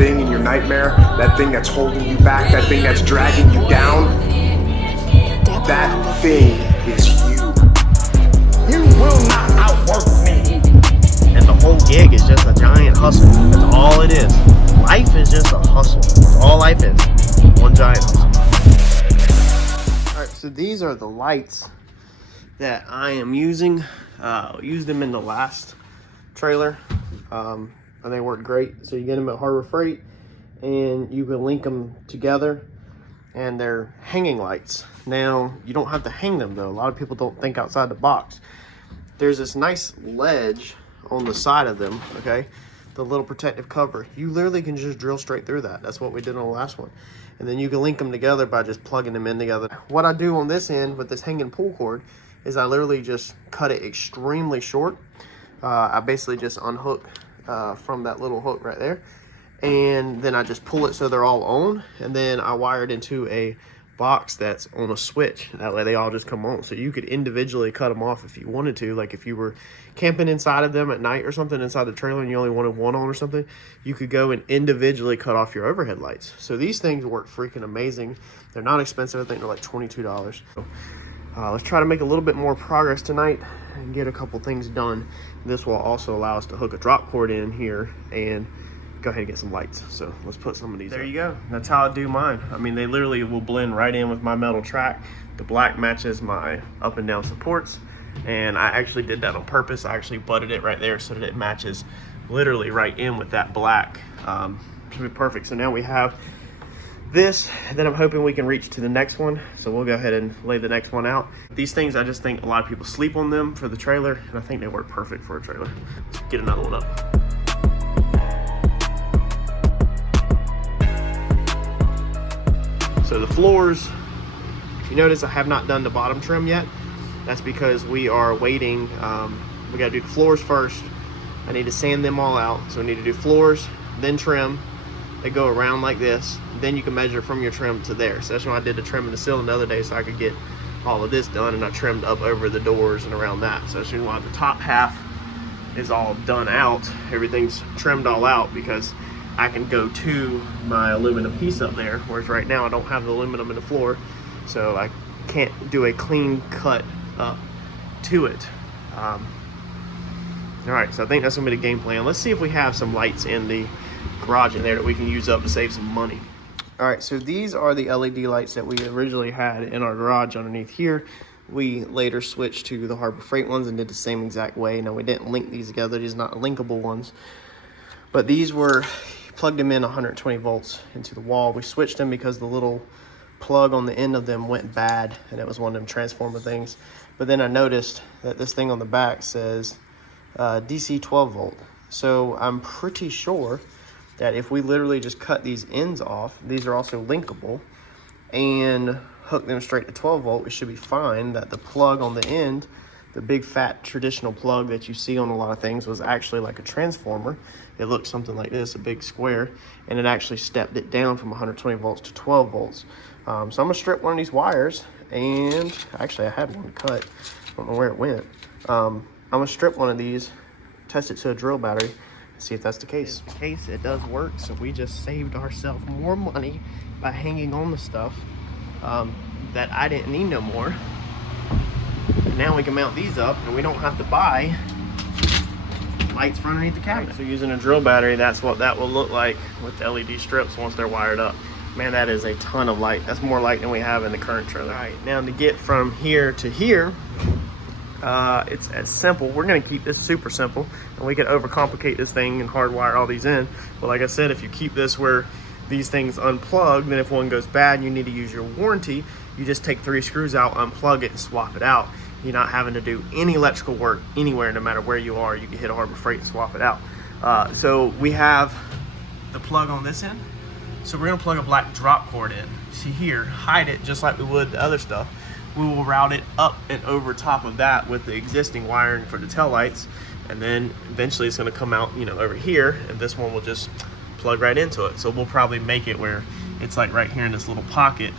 thing in your nightmare, that thing that's holding you back, that thing that's dragging you down, that thing is you. You will not outwork me. And the whole gig is just a giant hustle. That's all it is. Life is just a hustle. That's all life is. One giant hustle. Alright, so these are the lights that I am using. Used them in the last trailer. And they work great. So you get them at Harbor Freight and you can link them together, and they're hanging lights. Now, you don't have to hang them though. A lot of people don't think outside the box. There's this nice ledge on the side of them, okay? The little protective cover. You literally can just drill straight through that. That's what we did on the last one. And then you can link them together by just plugging them in together. What I do on this end with this hanging pull cord is I literally just cut it extremely short. I basically just unhook from that little hook right there, and then I just pull it so they're all on, and then I wire it into a box that's on a switch. That way they all just come on. So you could individually cut them off if you wanted to. Like if you were camping inside of them at night or something inside the trailer and you only wanted one on or something, you could go and individually cut off your overhead lights. So these things work freaking amazing. They're not expensive. I think they're like $22. So, let's try to make a little bit more progress tonight and get a couple things done. This will also allow us to hook a drop cord in here and go ahead and get some lights. So let's put some of these there. You go. That's how I do mine. I mean, they literally will blend right in with my metal track. The black matches my up and down supports, and I actually did that on purpose. I actually butted it right there so that it matches literally right in with that black. Should be perfect. So now we have this, then I'm hoping we can reach to the next one. So we'll go ahead and lay the next one out. These things, I just think a lot of people sleep on them for the trailer, and I think they work perfect for a trailer. Let's get another one up. So the floors, you notice I have not done the bottom trim yet. That's because we are waiting. We gotta do the floors first. I need to sand them all out. So we need to do floors, then trim. They go around like this. Then you can measure from your trim to there. So that's why I did the trim in the ceiling the other day, so I could get all of this done, and I trimmed up over the doors and around that. So that's why the top half is all done out. Everything's trimmed all out because I can go to my aluminum piece up there, whereas right now I don't have the aluminum in the floor, so I can't do a clean cut up to it. All right, so I think that's gonna be the game plan. Let's see if we have some lights in the garage in there that we can use up to save some money. All right, so these are the LED lights that we originally had in our garage underneath here. We later switched to the Harbor Freight ones and did the same exact way. Now we didn't link these together, these are not linkable ones, but these were, plugged them in 120 volts into the wall. We switched them because the little plug on the end of them went bad, and it was one of them transformer things. But then I noticed that this thing on the back says DC 12 volt. So I'm pretty sure that if we literally just cut these ends off, these are also linkable, and hook them straight to 12 volt, we should be fine. That the plug on the end, the big fat traditional plug that you see on a lot of things, was actually like a transformer. It looked something like this, a big square, and it actually stepped it down from 120 volts to 12 volts. So I'm gonna strip one of these wires, and actually I had one cut, I don't know where it went. I'm gonna strip one of these, test it to a drill battery, and see if that's the case. In case it does work, so we just saved ourselves more money by hanging on the stuff that I didn't need no more. And now we can mount these up, and we don't have to buy lights for underneath the cabinet. So using a drill battery, that's what that will look like with the LED strips once they're wired up. Man, that is a ton of light. That's more light than we have in the current trailer. All right, now to get from here to here, it's as simple. We're gonna keep this super simple, and we could overcomplicate this thing and hardwire all these in. But like I said, if you keep this where these things unplug, then if one goes bad and you need to use your warranty, you just take 3 screws out, unplug it, and swap it out. You're not having to do any electrical work anywhere, no matter where you are. You can hit a Harbor Freight and swap it out. So we have the plug on this end. So we're gonna plug a black drop cord in. See here, hide it just like we would the other stuff. We will route it up and over top of that with the existing wiring for the tail lights, and then eventually it's gonna come out, you know, over here, and this one will just plug right into it. So we'll probably make it where it's like right here in this little pocket,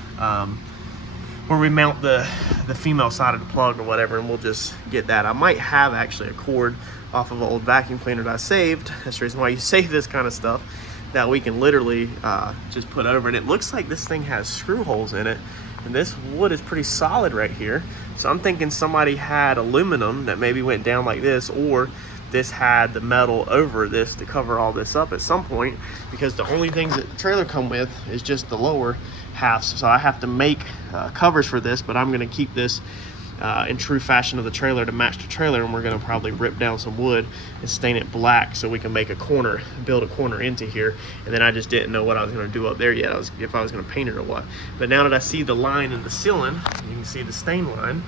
where we mount the female side of the plug or whatever, and we'll just get that. I might have actually a cord off of an old vacuum cleaner that I saved. That's the reason why you save this kind of stuff. that we can literally just put over. And it looks like this thing has screw holes in it, and this wood is pretty solid right here. So I'm thinking somebody had aluminum that maybe went down like this, or this had the metal over this to cover all this up at some point, because the only things that the trailer come with is just the lower halves. So I have to make covers for this, but I'm gonna keep this in true fashion of the trailer to match the trailer, and we're gonna probably rip down some wood and stain it black so we can make a corner, build a corner into here. And then I just didn't know what I was gonna do up there yet, if I was gonna paint it or what. But now that I see the line in the ceiling, you can see the stain line,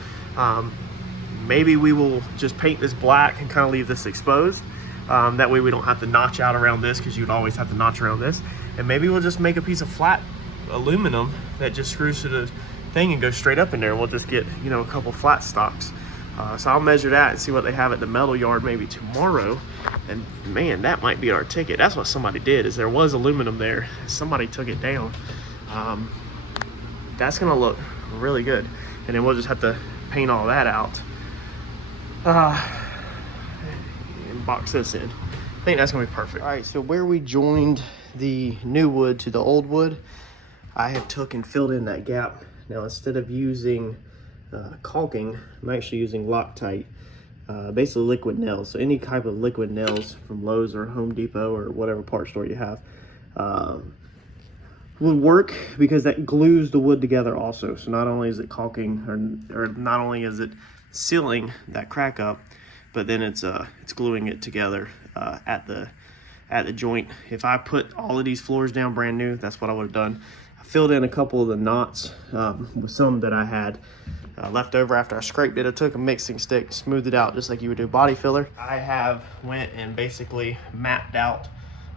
maybe we will just paint this black and kind of leave this exposed. That way we don't have to notch out around this, because you'd always have to notch around this. And maybe we'll just make a piece of flat aluminum that just screws to the thing and goes straight up in there. We'll just get, you know, a couple flat stocks. So I'll measure that and see what they have at the metal yard maybe tomorrow. And man, that might be our ticket. That's what somebody did, is there was aluminum there. Somebody took it down. That's gonna look really good. And then we'll just have to paint all that out and box this in. I think that's gonna be perfect. All right, so where we joined the new wood to the old wood, I have took and filled in that gap. Now, instead of using caulking, I'm actually using Loctite, basically liquid nails. So any type of liquid nails from Lowe's or Home Depot or whatever part store you have would work, because that glues the wood together also. So not only is it caulking, or not only is it sealing that crack up, but then it's gluing it together at the joint. If I put all of these floors down brand new, that's what I would have done. I filled in a couple of the knots with some that I had left over after I scraped it. I took a mixing stick, smoothed it out just like you would do body filler. I have went and basically mapped out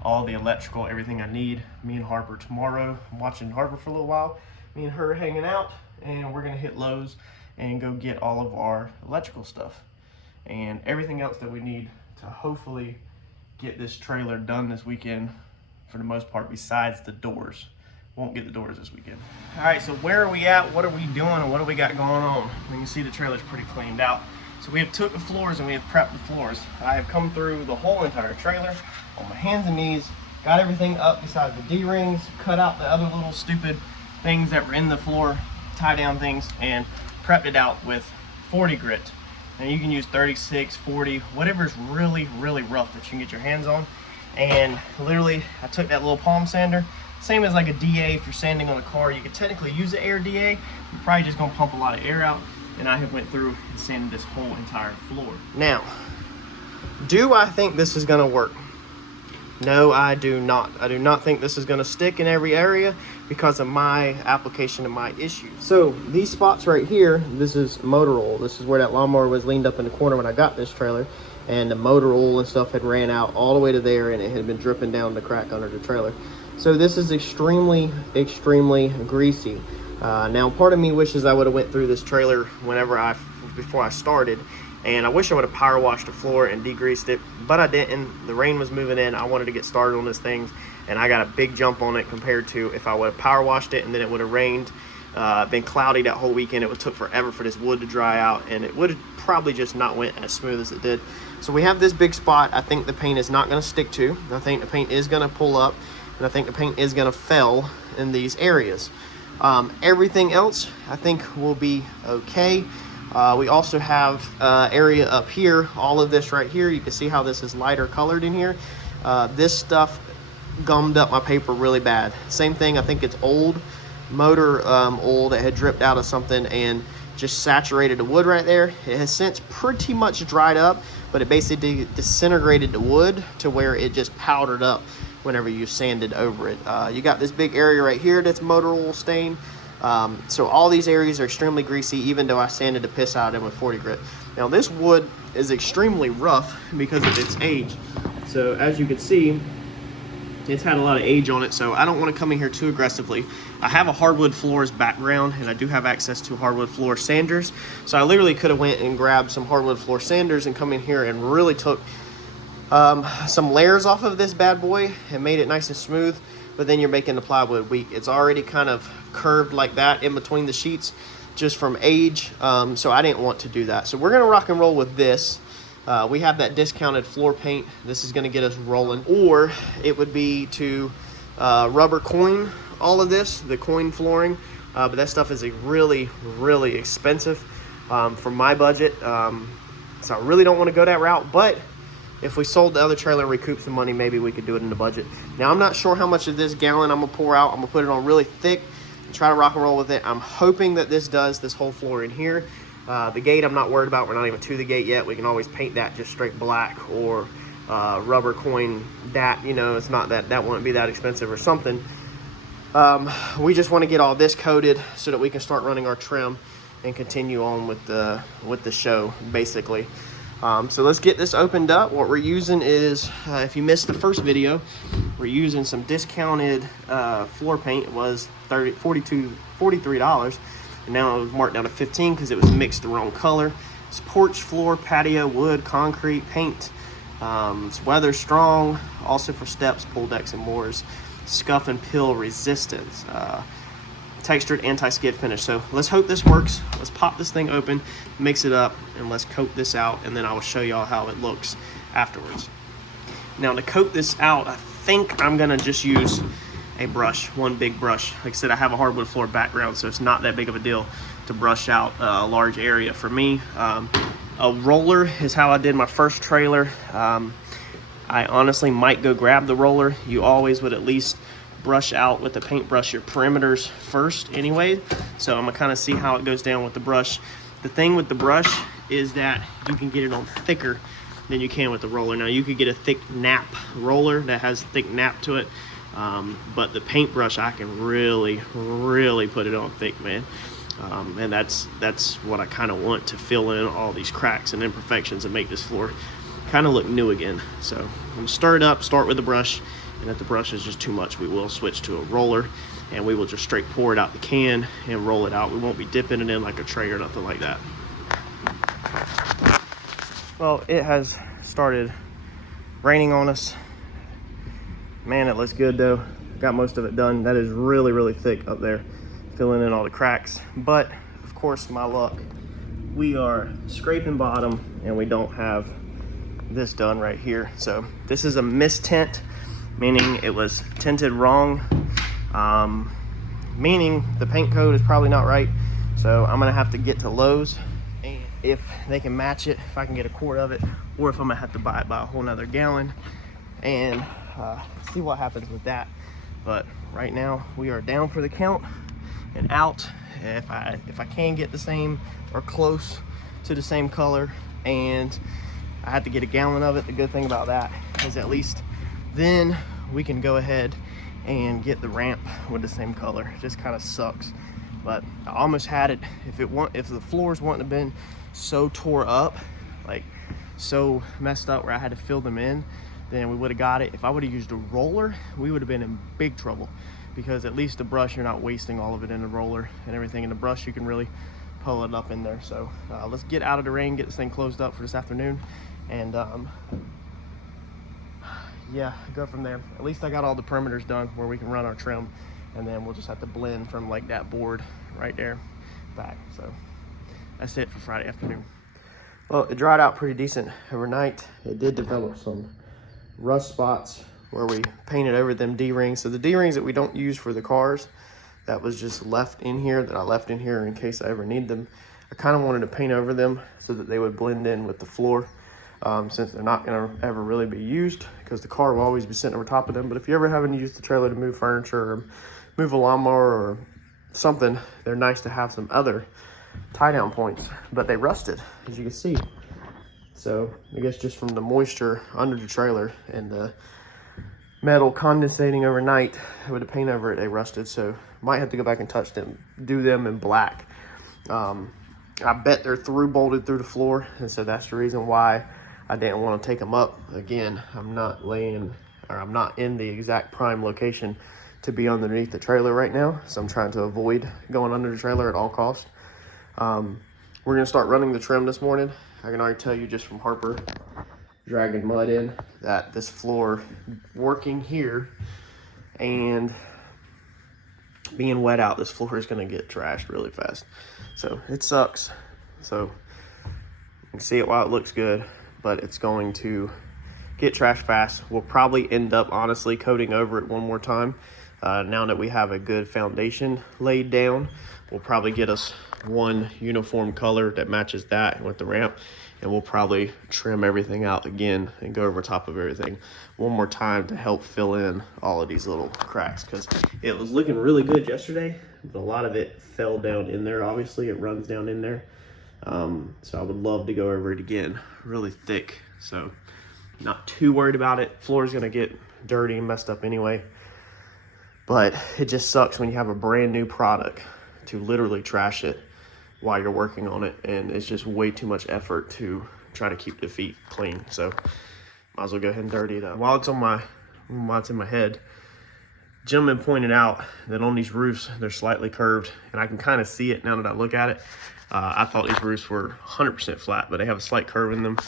all the electrical, everything I need. Me and Harper tomorrow, I'm watching Harper for a little while. Me and her hanging out, and we're gonna hit Lowe's and go get all of our electrical stuff and everything else that we need to hopefully get this trailer done this weekend for the most part, besides the doors. Won't get the doors this weekend. All right, so where are we at? What are we doing, and what do we got going on? You can see the trailer's pretty cleaned out. So we have took the floors and we have prepped the floors. I have come through the whole entire trailer on my hands and knees, got everything up besides the D-rings, cut out the other little stupid things that were in the floor, tie down things, and prepped it out with 40 grit. And you can use 36, 40, whatever's really, really rough that you can get your hands on. And literally, I took that little palm sander, same as like a DA for sanding on a car. You could technically use an air DA. You're probably just gonna pump a lot of air out. And I have went through and sanded this whole entire floor. Now, do I think this is gonna work? No, I do not. I do not think this is gonna stick in every area because of my application and my issues. So these spots right here, this is motor oil. This is where that lawnmower was leaned up in the corner when I got this trailer, and the motor oil and stuff had ran out all the way to there, and it had been dripping down the crack under the trailer. So this is extremely, extremely greasy. Now, part of me wishes I would have went through this trailer before I started, and I wish I would have power washed the floor and degreased it, but I didn't. The rain was moving in. I wanted to get started on this thing, and I got a big jump on it compared to if I would have power washed it and then it would have rained, been cloudy that whole weekend. It would took forever for this wood to dry out, and it would have probably just not went as smooth as it did. So we have this big spot I think the paint is not going to stick to. I think the paint is going to pull up, and I think the paint is going to fail in these areas. Everything else I think will be okay. We also have area up here, all of this right here. You can see how this is lighter colored in here. This stuff gummed up my paper really bad. Same thing, I think it's old motor oil that had dripped out of something and just saturated the wood right there. It has since pretty much dried up, but it basically disintegrated the wood to where it just powdered up whenever you sanded over it. You got this big area right here that's motor oil stain. So all these areas are extremely greasy, even though I sanded the piss out of them with 40 grit. Now this wood is extremely rough because of its age. So as you can see, it's had a lot of age on it, so I don't want to come in here too aggressively. I have a hardwood floors background, and I do have access to hardwood floor sanders. So I literally could have went and grabbed some hardwood floor sanders and come in here and really took some layers off of this bad boy and made it nice and smooth. But then you're making the plywood weak. It's already kind of curved like that in between the sheets just from age. So I didn't want to do that. So we're gonna rock and roll with this. We have that discounted floor paint. This is gonna get us rolling. Or it would be to rubber coin all of this, the coin flooring, but that stuff is really, really expensive for my budget. So I really don't wanna go that route, but if we sold the other trailer and recouped some money, maybe we could do it in the budget. Now, I'm not sure how much of this gallon I'm gonna pour out. I'm gonna put it on really thick and try to rock and roll with it. I'm hoping that this does this whole floor in here. The gate, I'm not worried about. We're not even to the gate yet. We can always paint that just straight black or rubber coin that, you know, it's not that wouldn't be that expensive or something. We just want to get all this coated so that we can start running our trim and continue on with the show, basically. So let's get this opened up. What we're using is, if you missed the first video, we're using some discounted floor paint. It was $43, and now it was marked down to $15 because it was mixed the wrong color. It's porch, floor, patio, wood, concrete paint. It's weather strong, also for steps, pool decks, and moors. Scuff and peel resistance. Textured anti-skid finish. So let's hope this works. Let's pop this thing open, mix it up, and let's coat this out, and then I will show y'all how it looks afterwards. Now, to coat this out, I think I'm gonna just use a brush, one big brush. Like I said, I have a hardwood floor background, so it's not that big of a deal to brush out a large area for me. A roller is how I did my first trailer. I honestly might go grab the roller. You always would at least brush out with the paintbrush your perimeters first anyway. So I'm gonna kind of see how it goes down with the brush. The thing with the brush is that you can get it on thicker than you can with the roller. Now, you could get a thick nap roller that has thick nap to it, but the paintbrush, I can really put it on thick, man. And that's what I kind of want to fill in all these cracks and imperfections and make this floor kind of look new again. So I'm gonna start with the brush, and if the brush is just too much, we will switch to a roller, and we will just straight pour it out the can and roll it out. We won't be dipping it in like a tray or nothing like that. Well, it has started raining on us. Man, it looks good though. Got most of it done. That is really thick up there, filling in all the cracks. But of course, my luck, we are scraping bottom and we don't have this done right here. So this is a mistint, meaning it was tinted wrong, meaning the paint code is probably not right. So I'm gonna have to get to Lowe's, and if they can match it, if I can get a quart of it, or if I'm gonna have to buy it by a whole nother gallon, and see what happens with that. But right now we are down for the count and out. If I can get the same or close to the same color, and I had to get a gallon of it, the good thing about that is at least then we can go ahead and get the ramp with the same color. It just kind of sucks, but I almost had it. If the floors wouldn't have been so tore up, like so messed up where I had to fill them in, then we would have got it. If I would have used a roller, we would have been in big trouble, because at least the brush, you're not wasting all of it in the roller and everything. In the brush, you can really pull it up in there. So let's get out of the rain, get this thing closed up for this afternoon, and yeah, go from there. At least I got all the perimeters done where we can run our trim, and then we'll just have to blend from like that board right there back. So that's it for Friday afternoon. Well, it dried out pretty decent overnight. It did develop some rust spots where we painted over them D-rings. So the D-rings that we don't use for the cars, that was just left in here, that I left in here in case I ever need them. I kind of wanted to paint over them so that they would blend in with the floor, since they're not going to ever really be used, because the car will always be sitting over top of them. But if you ever haven't used the trailer to move furniture or move a lawnmower or something, they're nice to have some other tie down points. But they rusted, as you can see. So I guess just from the moisture under the trailer and the metal condensating overnight with the paint over it, they rusted. So might have to go back and touch them, do them in black. I bet they're bolted through the floor, and so that's the reason why I didn't want to take them up. Again, I'm not in the exact prime location to be underneath the trailer right now, so I'm trying to avoid going under the trailer at all costs. We're gonna start running the trim this morning. I can already tell you just from Harper dragging mud in that this floor working here and being wet out, this floor is gonna get trashed really fast. So it sucks. So you can see it while it looks good, but it's going to get trashed fast. We'll probably end up honestly coating over it one more time. Now that we have a good foundation laid down, we'll probably get us one uniform color that matches that with the ramp, and we'll probably trim everything out again and go over top of everything one more time to help fill in all of these little cracks, because it was looking really good yesterday, but a lot of it fell down in there. Obviously it runs down in there, so I would love to go over it again really thick. So not too worried about it. Floor's gonna get dirty and messed up anyway, but it just sucks when you have a brand new product to literally trash it while you're working on it, and it's just way too much effort to try to keep the feet clean. So might as well go ahead and dirty it up. While it's in my head, gentleman pointed out that on these roofs they're slightly curved, and I can kind of see it now that I look at it. I thought these roofs were 100% flat, but they have a slight curve in them.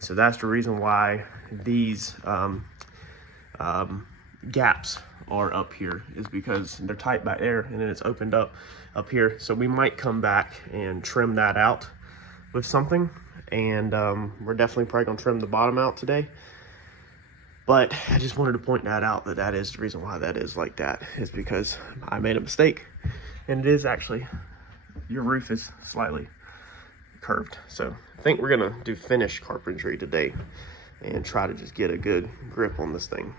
So that's the reason why these gaps are up here, is because they're tight back there and then it's opened up here. So we might come back and trim that out with something, and we're definitely probably gonna trim the bottom out today. But I just wanted to point that out, that is the reason why that is like that, is because I made a mistake, and it is actually, your roof is slightly curved. So I think we're gonna do finish carpentry today and try to just get a good grip on this thing.